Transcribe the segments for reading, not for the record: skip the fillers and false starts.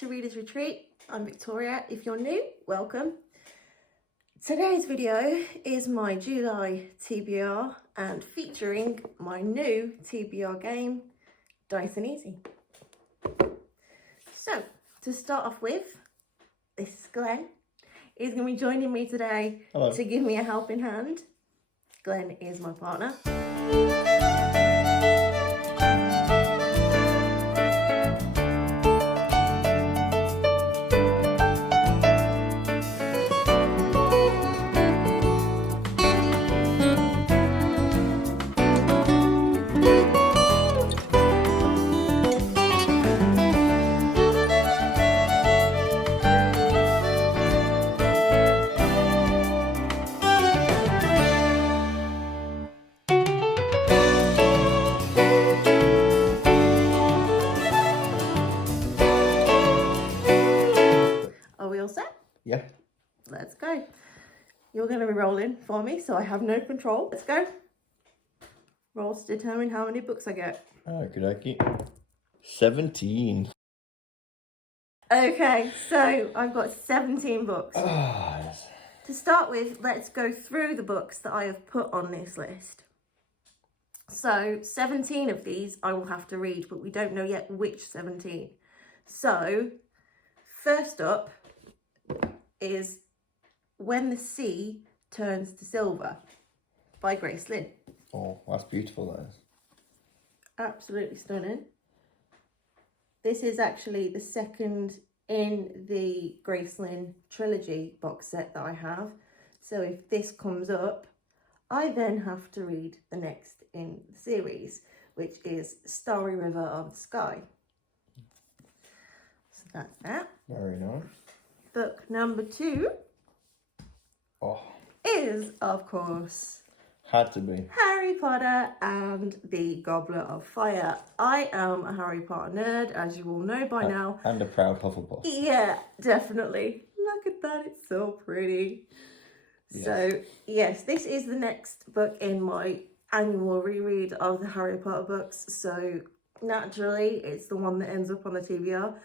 to Reader's Retreat. I'm Victoria. If you're new, welcome. Today's video is my July TBR and featuring my new TBR game, Dice and Easy. So, to start off with, this is Glenn. He's going to be joining me today to give me a helping hand. Glenn is my partner. Yeah. Let's go. You're going to be rolling for me, so I have no control. Let's go. Roll to determine how many books I get. Okey-dokey. 17. Okay, so I've got 17 books. Yes. To start with, let's go through the books that I have put on this list. So 17 of these I will have to read, but we don't know yet which 17. So first up is When the Sea Turns to Silver by Grace Lynn. Oh, that's beautiful, that is. Absolutely stunning. This is actually the second in the Grace Lynn trilogy box set that I have. So if this comes up, I then have to read the next in the series, which is Starry River of the Sky. So that's that. Very nice. Book number 2 is, of course, had to be Harry Potter and the Goblet of Fire. I am a Harry Potter nerd, as you all know by now. And a proud Hufflepuff. Yeah, definitely. Look at that, it's so pretty. Yes. So, yes, this is the next book in my annual reread of the Harry Potter books. So, naturally, it's the one that ends up on the TBR.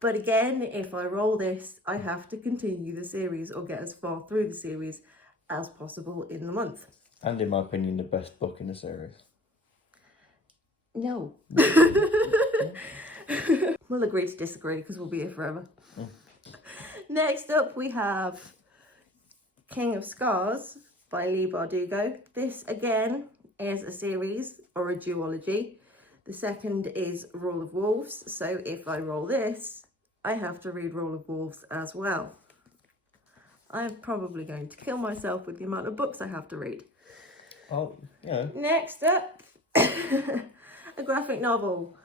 But again, if I roll this, I have to continue the series or get as far through the series as possible in the month. And in my opinion, the best book in the series. No. We'll agree to disagree because we'll be here forever. Next up, we have King of Scars by Leigh Bardugo. This, again, is a series or a duology. The second is Rule of Wolves. So if I roll this, I have to read Rule of Wolves as well. I'm probably going to kill myself with the amount of books I have to read. Oh, yeah. Next up, a graphic novel.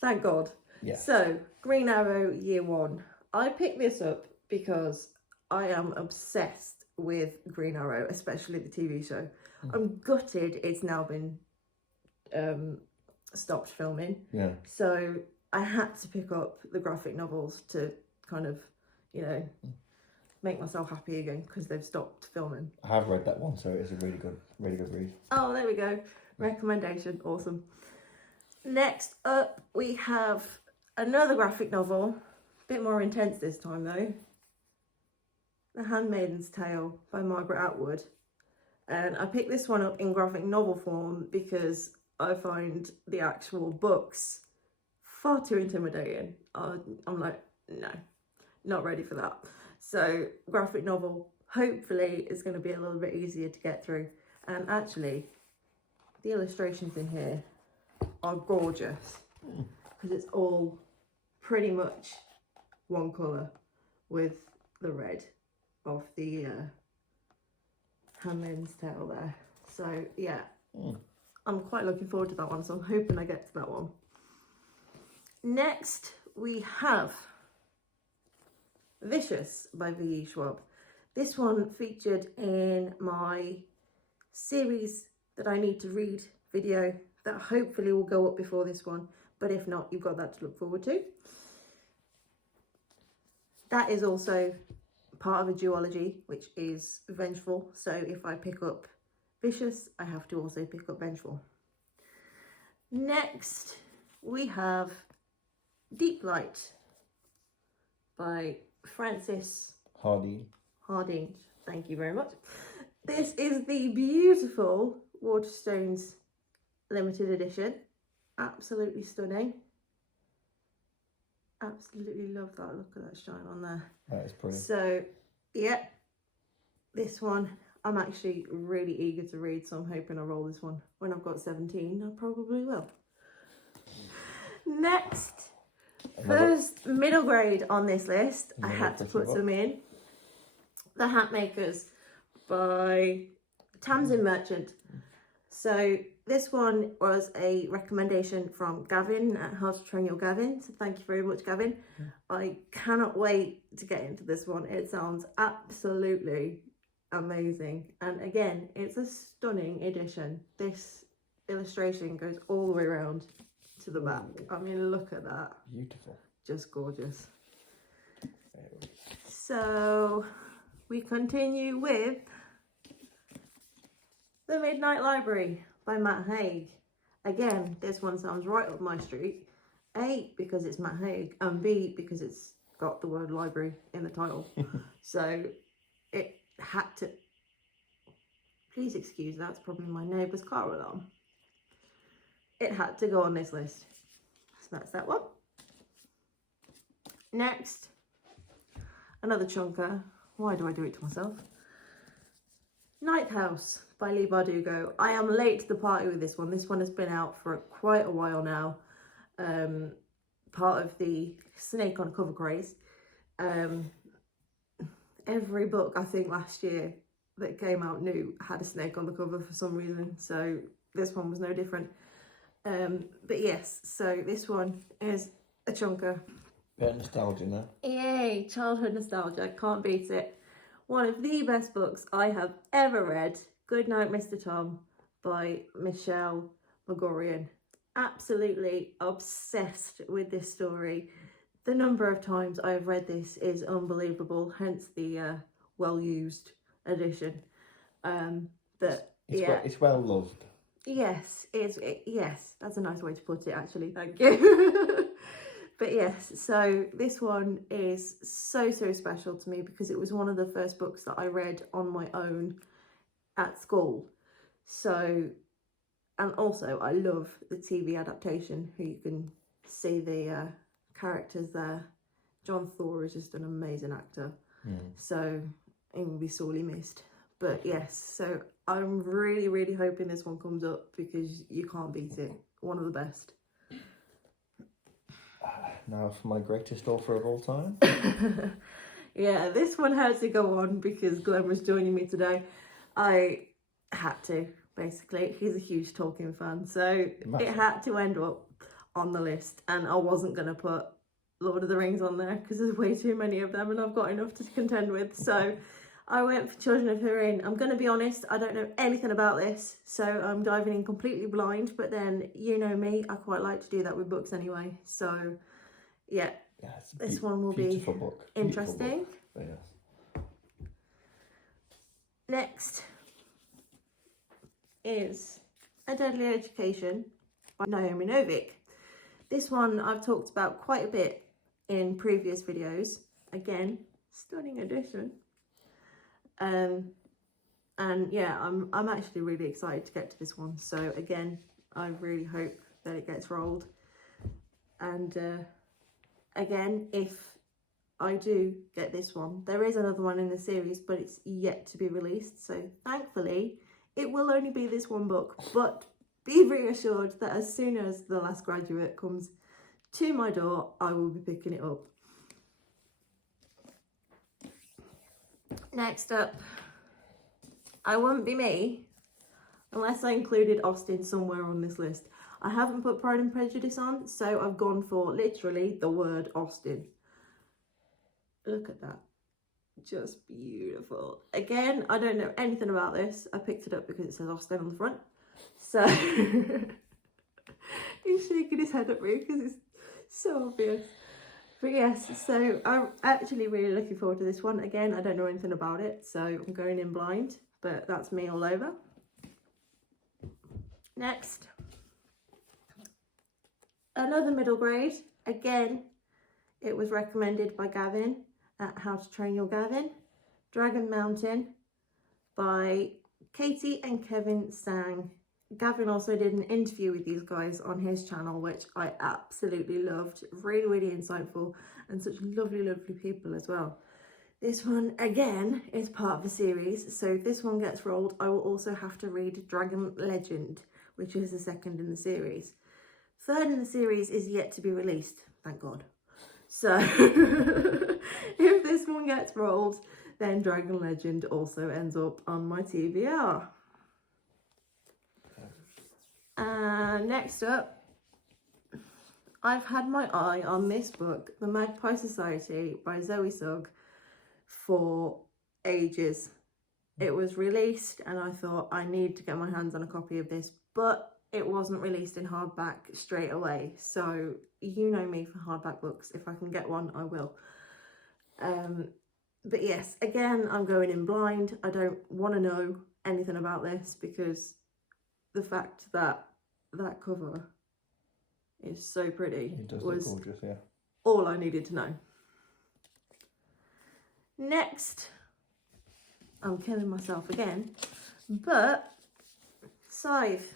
Thank God. Yeah. So, Green Arrow Year 1. I picked this up because I am obsessed with Green Arrow, especially the TV show. I'm gutted it's now been stopped filming. Yeah. So I had to pick up the graphic novels to kind of, make myself happy again because they've stopped filming. I have read that one, so it's a really good read. Oh, there we go. Recommendation. Awesome. Next up, we have another graphic novel. A bit more intense this time, though. The Handmaid's Tale by Margaret Atwood. And I picked this one up in graphic novel form because I find the actual books far too intimidating. I'm like, no, not ready for that. So graphic novel hopefully is going to be a little bit easier to get through. And actually, the illustrations in here are gorgeous because it's all pretty much one colour with the red of the Handmaid's Tale there. So yeah, I'm quite looking forward to that one, so I'm hoping I get to that one. Next we have Vicious by V.E. Schwab. This one featured in my series that I need to read video that hopefully will go up before this one, but if not, you've got that to look forward to. That is also part of a duology, which is Vengeful. So if I pick up Vicious, I have to also pick up Vengeful. Next, we have Deep Light by Francis Hardy. Harding. Thank you very much. This is the beautiful Waterstones limited edition. Absolutely stunning. Absolutely love that. Look at that shine on there. That is pretty. So, yeah, this one I'm actually really eager to read, so I'm hoping I roll this one. When I've got 17, I probably will. Next, first middle grade on this list, I had to put some in. The Hat Makers by Tamsin Merchant. So this one was a recommendation from Gavin at How to Train Your Gavin. So thank you very much, Gavin. I cannot wait to get into this one. It sounds absolutely amazing. And again, it's a stunning edition. This illustration goes all the way around to the back. I mean, look at that. Beautiful. Just gorgeous. So we continue with The Midnight Library by Matt Haig. Again, this one sounds right up my street. A, because it's Matt Haig, and B, because it's got the word library in the title. So it had to... Please excuse, that's probably my neighbour's car alarm. It had to go on this list. So that's that one. Next, another chunker. Why do I do it to myself? Ninth House by Leigh Bardugo. I am late to the party with this one. This one has been out for quite a while now. Part of the snake on cover craze. Every book I think last year that came out new had a snake on the cover for some reason. So this one was no different. But yes, so this one is a chunker. Bit of nostalgia now. Yay, childhood nostalgia, can't beat it. One of the best books I have ever read, Goodnight Mr. Tom by Michelle Magorian. Absolutely obsessed with this story. The number of times I have read this is unbelievable, hence the well-used edition. It's well loved. Yes, yes, that's a nice way to put it actually, thank you. But yes, so this one is so special to me because it was one of the first books that I read on my own at school. So, and also I love the TV adaptation, who you can see the characters there. John Thor is just an amazing actor. So he will be sorely missed. But yes, so I'm really hoping this one comes up because you can't beat it. One of the best. Now for my greatest author of all time. Yeah, this one had to go on because Glenn was joining me today. I had to, basically. He's a huge Tolkien fan, so it had to end up on the list. And I wasn't going to put Lord of the Rings on there because there's way too many of them and I've got enough to contend with. So I went for Children of Hurin. I'm going to be honest, I don't know anything about this, so I'm diving in completely blind. But then, you know me, I quite like to do that with books anyway. So, yeah, this one will be interesting. Book. Yeah. Next is A Deadly Education by Naomi Novik. This one I've talked about quite a bit in previous videos. Again, stunning edition. And yeah, I'm actually really excited to get to this one. So again, I really hope that it gets rolled. And again, if I do get this one, there is another one in the series, but it's yet to be released. So thankfully, it will only be this one book. But be reassured that as soon as The Last Graduate comes to my door, I will be picking it up. Next up, I Wouldn't Be Me unless I included Austen somewhere on this list. I haven't put Pride and Prejudice on, so I've gone for literally the word Austen. Look at that. Just beautiful. Again, I don't know anything about this. I picked it up because it says Austen on the front. So he's shaking his head at me because it's so obvious. But yes, so I'm actually really looking forward to this one. Again, I don't know anything about it, so I'm going in blind, but that's me all over. Next, another middle grade. Again, It was recommended by Gavin at How to Train Your Gavin. Dragon Mountain by Katie and Kevin Sang. Gavin also did an interview with these guys on his channel, which I absolutely loved. Really, really insightful and such lovely, lovely people as well. This one, again, is part of a series. So if this one gets rolled, I will also have to read Dragon Legend, which is the second in the series. Third in the series is yet to be released, thank God. So if this one gets rolled, then Dragon Legend also ends up on my TBR. Next up, I've had my eye on this book, The Magpie Society by Zoe Sugg, for ages. It was released and I thought I need to get my hands on a copy of this, but it wasn't released in hardback straight away. So you know me for hardback books. If I can get one, I will. But yes, again, I'm going in blind. I don't want to know anything about this because the fact that that cover is so pretty It does was look gorgeous, yeah. all I needed to know. Next, I'm killing myself again, but Scythe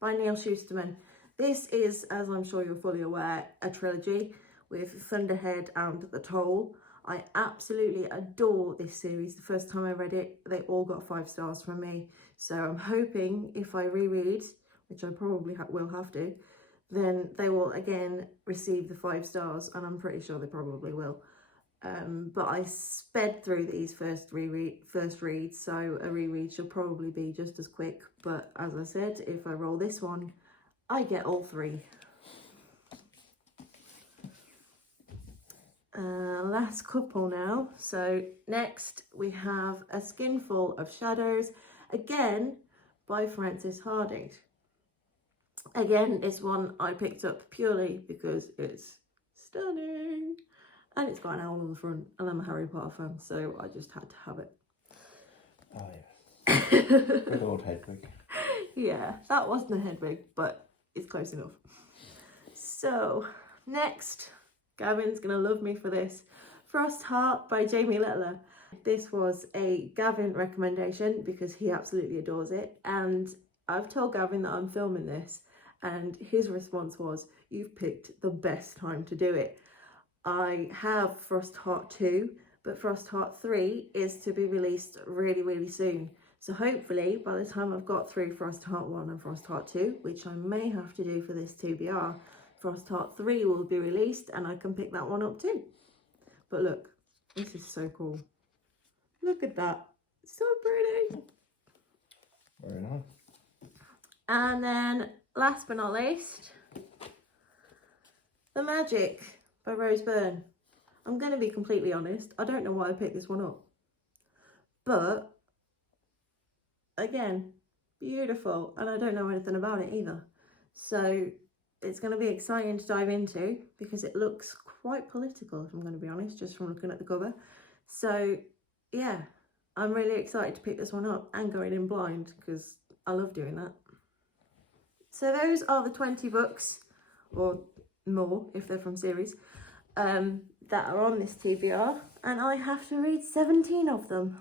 by Neil Shusterman. This is, as I'm sure you're fully aware, a trilogy with Thunderhead and The Toll. I absolutely adore this series. The first time I read it, they all got 5 stars from me. So I'm hoping if I reread, which I probably will have to, then they will again receive the 5 stars, and I'm pretty sure they probably will. But I sped through these first reads, so a reread should probably be just as quick. But as I said, if I roll this one, I get all 3. Last couple now. So next we have A Skinful of Shadows, again by Frances Harding. Again, this one I picked up purely because it's stunning and it's got an owl on the front, and I'm a Harry Potter fan, so I just had to have it. Oh yeah. Good old Hedwig. Yeah, that wasn't a Hedwig, but it's close enough. So next, Gavin's gonna love me for this. Frost Heart by Jamie Littler. This was a Gavin recommendation because he absolutely adores it, and I've told Gavin that I'm filming this, and his response was, "You've picked the best time to do it." I have Frost Heart 2, but Frost Heart 3 is to be released really, really soon. So hopefully by the time I've got through Frost Heart 1 and Frost Heart 2, which I may have to do for this TBR, Frost Heart 3 will be released and I can pick that one up too. But look, this is so cool. Look at that. So pretty. Very nice. And then last but not least, The Magic by Rose Byrne. I'm going to be completely honest, I don't know why I picked this one up. But, again, beautiful, and I don't know anything about it either. So, it's going to be exciting to dive into because it looks quite political, if I'm going to be honest, just from looking at the cover. So, yeah, I'm really excited to pick this one up and going in blind because I love doing that. So those are the 20 books, or more if they're from series, that are on this TBR, and I have to read 17 of them.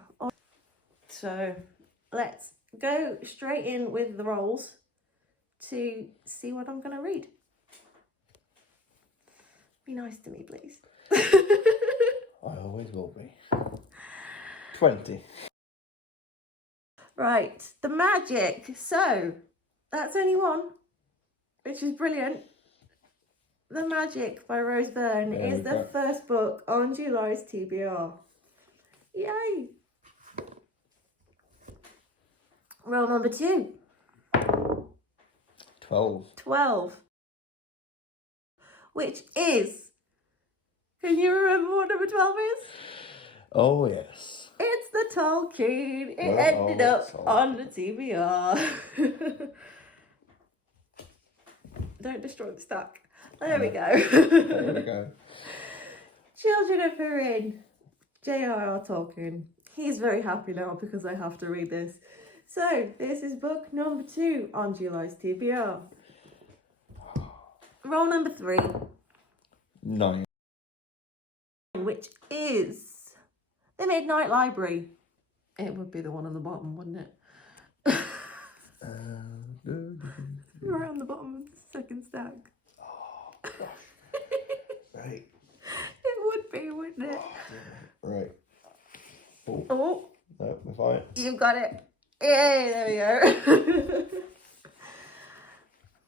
So let's go straight in with the rolls to see what I'm going to read. Be nice to me, please. I always will be. 20. Right, The Magic. So that's only one, which is brilliant. The Magic by Rose Byrne is the first book on July's TBR. Yay! Roll number 2. 12. 12. Which is... Can you remember what number 12 is? Oh yes. It's the Tolkien. It Well, ended up Tolkien. on the TBR. Don't destroy the stack. There we go. There we go. Children of Erin, J.R.R. Tolkien. He's very happy now because I have to read this. So, this is book number 2 on July's TBR. Roll number 3. 9. which is The Midnight Library. It would be the one on the bottom, wouldn't it? Right on the bottom of the second stack. Oh, gosh. Right. It would be, wouldn't it? Right. Oh. Oh, No, we're fine. you've got it. Yay, there we go.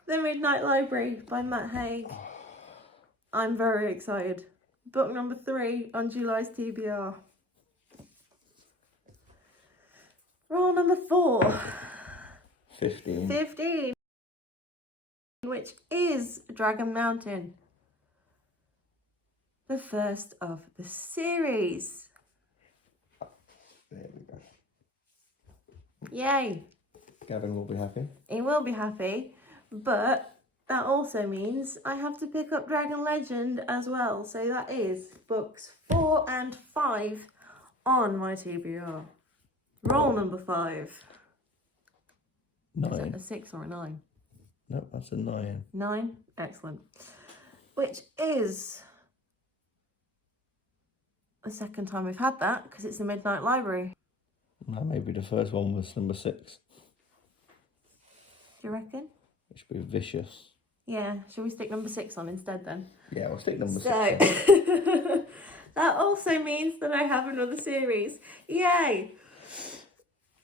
The Midnight Library by Matt Haig. I'm very excited. Book number 3 on July's TBR. Roll number 4. 15. 15. Which is Dragon Mountain. The first of the series. There we go. Yay. Gavin will be happy. He will be happy, but that also means I have to pick up Dragon Legend as well. So that is books 4 and 5 on my TBR. Roll number 5. 9. Is that a 6 or a 9? No, that's a 9. 9? Excellent. Which is the second time we've had that, because it's the Midnight Library. No, maybe the first one was number 6. Do you reckon? It should be Vicious. Yeah, shall we stick number 6 on instead then? Yeah, I'll stick number 6 So, on. that also means that I have another series. Yay!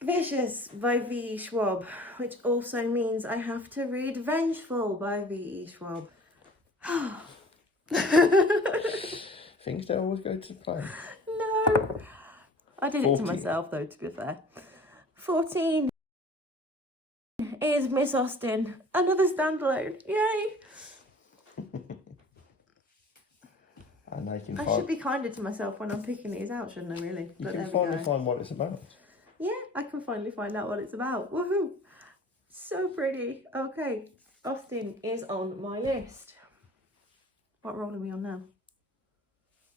Vicious by V.E. Schwab, which also means I have to read Vengeful by V.E. Schwab. Things don't always go to plan. No! I did 14. it to myself though, to be fair. 14 is Miss Austen. Another standalone. Yay! And I can I should be kinder to myself when I'm picking these out, shouldn't I, really? You But can there we finally go. find what it's about. Yeah, I can finally find out what it's about. Woohoo! So pretty. Okay, Austen is on my list. What roll are we on now?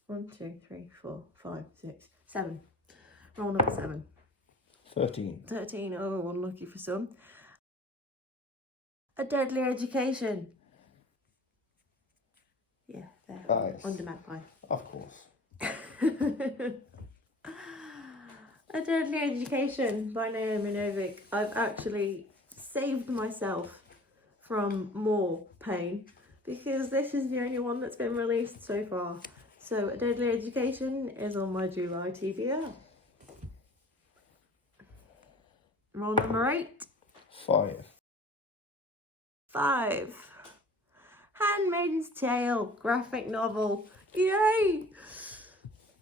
1, 2, 3, 4, 5, 6, 7. Roll number 7. 13. 13. Oh, unlucky for some. A Deadly Education. Yeah, there. Nice. Under Magpie. Of course. A Deadly Education by Naomi Novik. I've actually saved myself from more pain because this is the only one that's been released so far. So A Deadly Education is on my July TBR. Roll number 8. 5. 5. Handmaid's Tale graphic novel. Yay!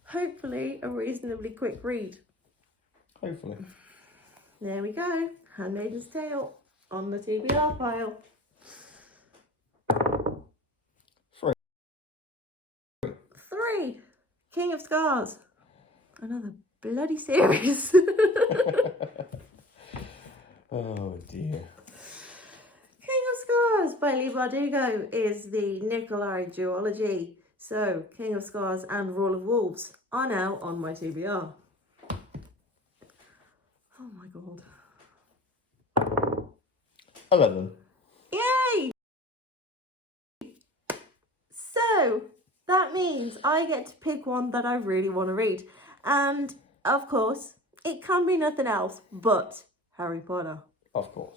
Hopefully a reasonably quick read. Hopefully. There we go. Handmaid's Tale on the TBR pile. 3. 3. King of Scars. Another bloody series. Oh dear. King of Scars by Lee Bardugo is the Nikolai duology. So King of Scars and Rule of Wolves are now on my TBR. Oh my god. 11. Yay! So that means I get to pick one that I really want to read. And of course, it can be nothing else but Harry Potter. Of course.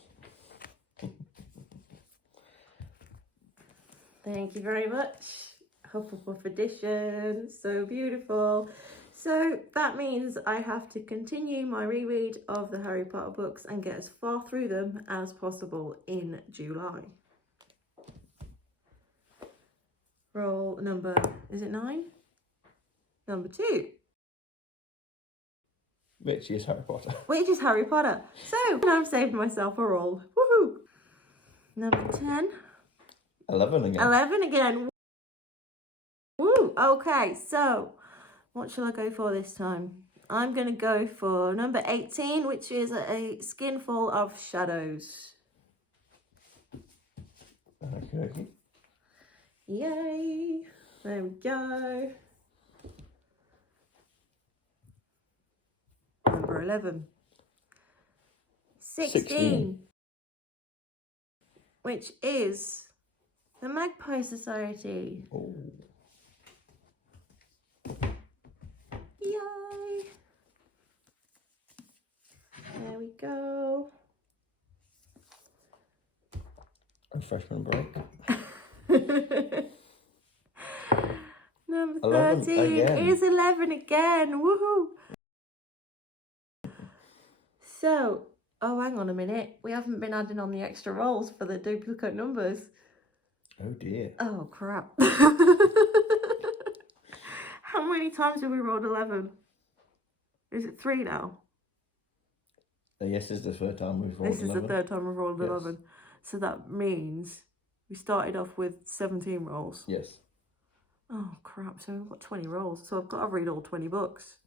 Thank you very much. Hufflepuff edition, so beautiful. So that means I have to continue my reread of the Harry Potter books and get as far through them as possible in July. Roll number, is it 9? Number 2. Which is Harry Potter. Which is Harry Potter. So I've saved myself a roll. Woohoo! Number 10. 11 again. 11 again. Woo! Okay, so what shall I go for this time? I'm going to go for number 18, which is A Skinful of Shadows. Okay. Yay! There we go. Number 11. 16. Which is The Magpie Society. Oh. freshman break. Number 11 13 again. is 11 again. Woohoo! So, oh, hang on a minute. We haven't been adding on the extra rolls for the duplicate numbers. Oh dear. Oh, crap. How many times have we rolled 11? Is it 3 now? Yes, this is the third time we've rolled 11. This is the third time we've rolled Yes. 11. So that means we started off with 17 rolls. Yes. Oh, crap. So we've got 20 rolls. So I've got to read all 20 books.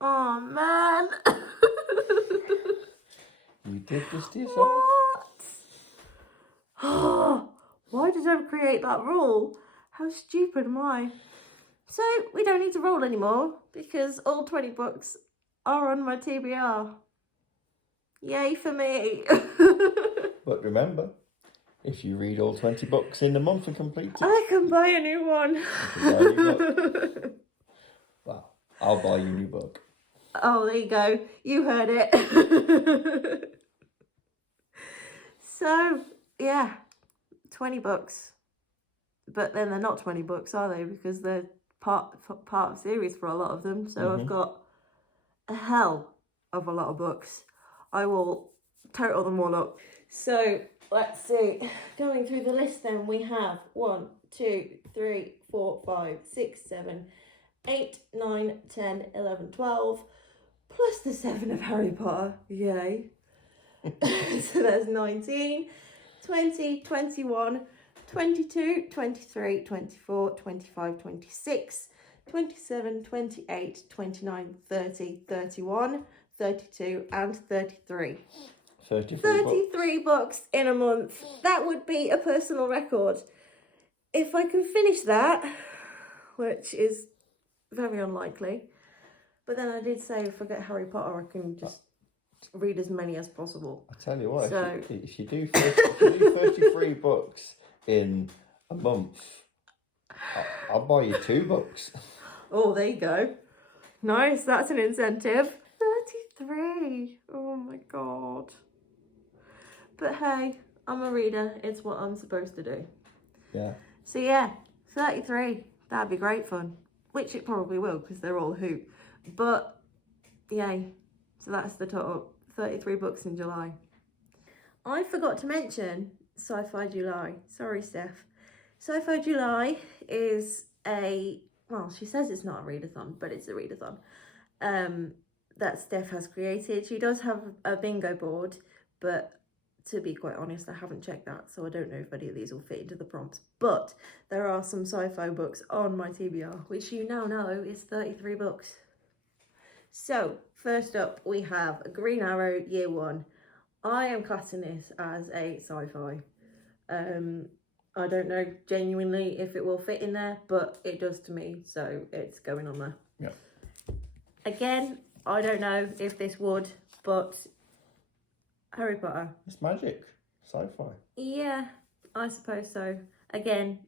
Oh, man. You did this to yourself. What? Why did I create that rule? How stupid am I? So we don't need to roll anymore because all 20 books are on my TBR. Yay for me. But remember, if you read all 20 books in the month and complete it, I can buy a new one. you can buy a new book. Well, I'll buy you a new book. Oh, there you go. You heard it. So, yeah, 20 books. But then they're not 20 books, are they? Because they're part of series for a lot of them. So I've got a hell of a lot of books. I will total them all up. So, let's see. Going through the list then, we have 1, 2, 3, 4, 5, 6, 7, 8, 9, 10, 11, 12. Plus the 7 of Harry Potter. Yay. So that's 19, 20, 21, 22, 23, 24, 25, 26, 27, 28, 29, 30, 31, 32 and 33. 33 books in a month. That would be a personal record. If I can finish that, which is very unlikely, but then I did say if I get Harry Potter, I can just read as many as possible. I tell you what, So, if you do 33 books in a month, I'll buy you 2 books. Oh, there you go. Nice, that's an incentive. 33. Oh my god. But hey, I'm a reader. It's what I'm supposed to do. Yeah. So yeah, 33. That'd be great fun. Which it probably will because they're all hoot. But yay. So that's the total. 33 books in July. I forgot to mention Sci-Fi July. Sorry, Steph. Sci-Fi July is well, she says it's not a readathon, but it's a readathon that Steph has created. She does have a bingo board, but to be quite honest, I haven't checked that, so I don't know if any of these will fit into the prompts. But there are some sci-fi books on my TBR, which you now know is 33 books. So, first up, we have Green Arrow Year 1. I am classing this as a sci-fi. I don't know genuinely if it will fit in there, but it does to me, so it's going on there. Yeah. Again, I don't know if this would, but Harry Potter. It's magic. Sci-fi. Yeah, I suppose so. Again,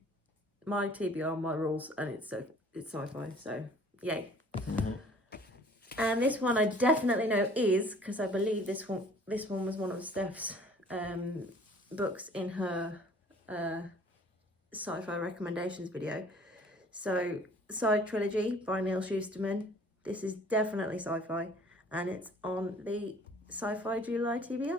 my TBR, my rules, and it's sci-fi, so yay. Mm-hmm. And this one I definitely know is, because I believe this one was one of Steph's books in her sci-fi recommendations video. So, Side Trilogy by Neil Shusterman. This is definitely sci-fi, and it's on the Sci-Fi July TBR.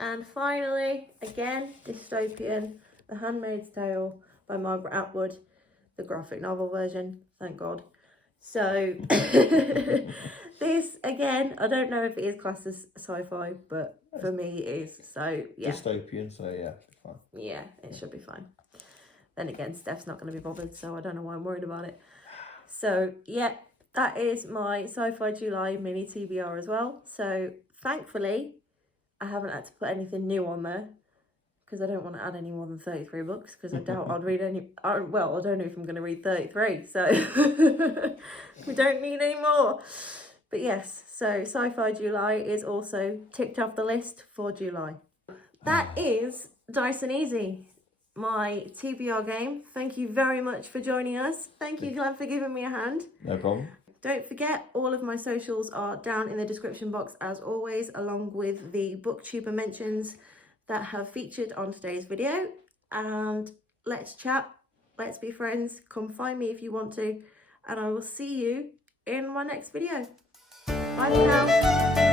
And finally, again, dystopian, The Handmaid's Tale by Margaret Atwood, the graphic novel version, thank God. So, this, again, I don't know if it is classed as sci-fi, but for me it is, so yeah. Dystopian, so yeah, fine. Yeah, it should be fine. Then again, Steph's not going to be bothered, so I don't know why I'm worried about it. So, yeah, that is my Sci-Fi July mini TBR as well. So, thankfully, I haven't had to put anything new on there because I don't want to add any more than 33 books because I doubt I'd read any... well, I don't know if I'm going to read 33, so we don't need any more. But yes, so Sci-Fi July is also ticked off the list for July. That is Dice and Easy, my TBR game. Thank you very much for joining us. Thank you, Glenn, for giving me a hand. No problem. Don't forget, all of my socials are down in the description box as always, along with the booktuber mentions that have featured on today's video. And let's chat, let's be friends, come find me if you want to, and I will see you in my next video. Bye for now.